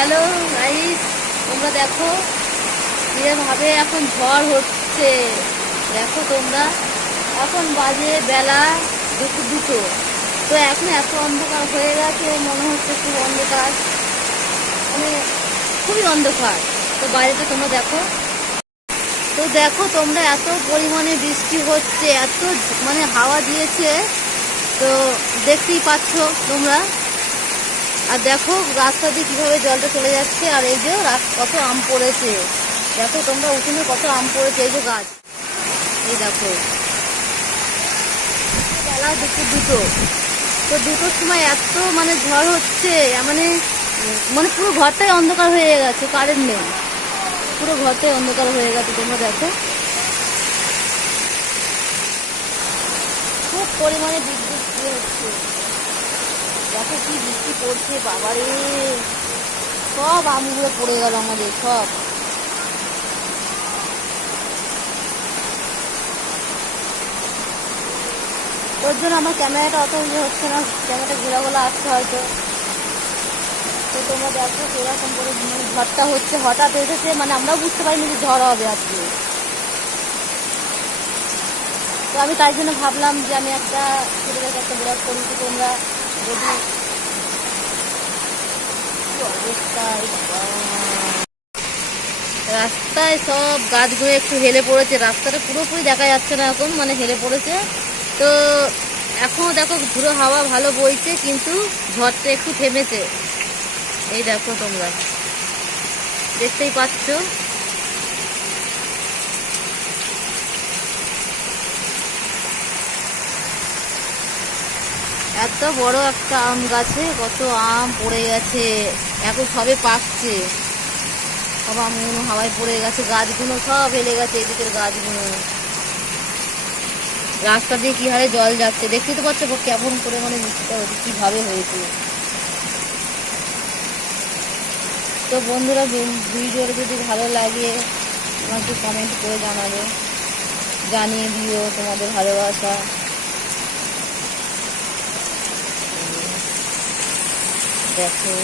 Hello guys, তোমরা দেখো কিভাবে এখন ঝড় হচ্ছে। দেখো তোমরা, এখন বাজে বেলা দুপুর দুটো। তো এখন এত অন্ধকার হয়ে গেছে, মনে হচ্ছে খুব অন্ধকার, মানে খুবই অন্ধকার। তো বাইরেটা তোমরা দেখো, তো দেখো তোমরা এত পরিমাণে বৃষ্টি হচ্ছে, এত মানে হাওয়া দিয়েছে, তো দেখতেই পাচ্ছ তোমরা। আর দেখো রাস্তা দিয়ে কিভাবে জলটা চলে যাচ্ছে। আর এই যে কত আম পড়েছে, দেখো তোমরা উঠোনে কত আম পড়েছে। এই যে গাছ, এই দেখো বেলা দুপুর দুটো। তো দুটোর সময় এত মানে ঝড় হচ্ছে, মানে মানে পুরো ঘরটাই অন্ধকার হয়ে গেছে, কারেন্ট নেই, পুরো ঘরটাই অন্ধকার হয়ে গেছে। তোমরা দেখো খুব পরিমাণে বিদ্যুৎ দিয়ে হচ্ছে। দেখো কি বৃষ্টি পড়ছে, বাবারে সব আমগুলো পড়ে গেল আমাদের সব। ওর জন্য আমার ক্যামেরাটা অত ইয়ে হচ্ছে না, ক্যামেরাটা ঘোরাঘোরা আসছে হয়তো। তো তোমরা দেখো এরকম করে ঝড়টা হচ্ছে, হঠাৎ এসেছে, মানে আমরাও বুঝতে পারিনি যে ঝড় হবে আজকে। তো আমি তাই জন্য ভাবলাম যে আমি একটা ছোটোখাটো একটা ব্লগ করি। তো তোমরা যদি অবস্থায় রাস্তায় সব গাছগুলো একটু হেলে পড়েছে, রাস্তাটা পুরোপুরি দেখা যাচ্ছে না এখন, মানে হেলে পড়েছে। তো এখনও দেখো ঘুরো হাওয়া ভালো বইছে, কিন্তু ঝড়টা একটু থেমেছে। এই দেখো তোমরা দেখতেই পাচ্ছ। এত বড় একটা আম গাছে কত আম পড়ে গেছে, এখন সবে পাকছে। সব আমগুলো হাওয়ায় পড়ে গেছে, গাছগুলো সব হেলে গেছে, এদিকের গাছগুলো। রাস্তা দিয়ে কি হারে জল যাচ্ছে, দেখতে তো পাচ্ছ কেমন করে, মানে বৃষ্টিটা হচ্ছে কিভাবে হয়েছে। তো বন্ধুরা, ভিডিওটা যদি ভালো লাগে আমাকে কমেন্ট করে জানাবে, জানিয়ে দিও তোমাদের ভালোবাসা। দেখো